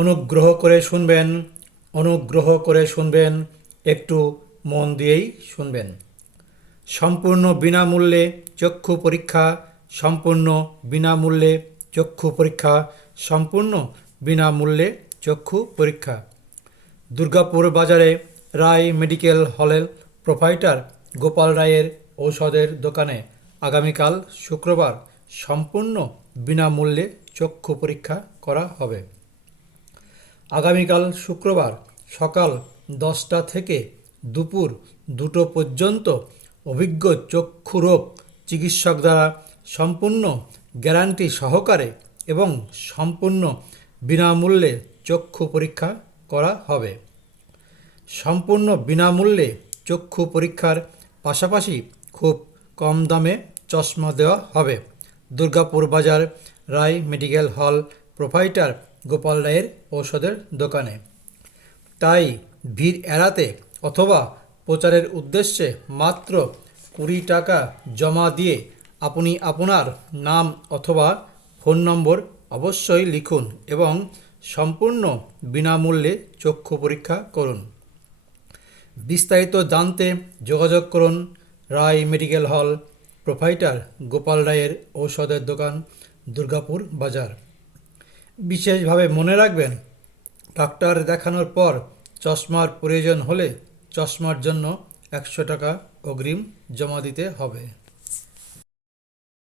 অনুগ্রহ করে শুনবেন, অনুগ্রহ করে শুনবেন, একটু মন দিয়েই শুনবেন। সম্পূর্ণ বিনামূল্যে চক্ষু পরীক্ষা, সম্পূর্ণ বিনামূল্যে চক্ষু পরীক্ষা, সম্পূর্ণ বিনামূল্যে চক্ষু পরীক্ষা। দুর্গাপুর বাজারে রায় মেডিকেল হলের প্রোপাইটার গোপাল রায়ের ঔষধের দোকানে আগামীকাল শুক্রবার সম্পূর্ণ বিনামূল্যে চক্ষু পরীক্ষা করা হবে। আগামীকাল শুক্রবার সকাল 10টা থেকে দুপুর 2টো পর্যন্ত অভিজ্ঞ চক্ষুরোগ চিকিৎসক দ্বারা সম্পূর্ণ গ্যারান্টি সহকারে এবং সম্পূর্ণ বিনামূল্যে চক্ষু পরীক্ষা করা হবে। সম্পূর্ণ বিনামূল্যে চক্ষু পরীক্ষার পাশাপাশি খুব কম দামে চশমা দেওয়া হবে। দুর্গাপুর বাজার রায় মেডিকেল হল প্রোপাইটার গোপাল রায়ের ঔষধের দোকানে। তাই ভিড় এড়াতে অথবা প্রচারের উদ্দেশ্যে মাত্র 20 টাকা জমা দিয়ে আপনি আপনার নাম অথবা ফোন নম্বর অবশ্যই লিখুন এবং সম্পূর্ণ বিনামূল্যে চক্ষু পরীক্ষা করুন। বিস্তারিত জানতে যোগাযোগ করুন রায় মেডিকেল হল প্রোপাইটার গোপাল রায়ের ঔষধের দোকান, দুর্গাপুর বাজার। বিশেষভাবে মনে রাখবেন, ডাক্তার দেখানোর পর চশমার প্রয়োজন হলে চশমার জন্য 100 টাকা অগ্রিম জমা দিতে হবে।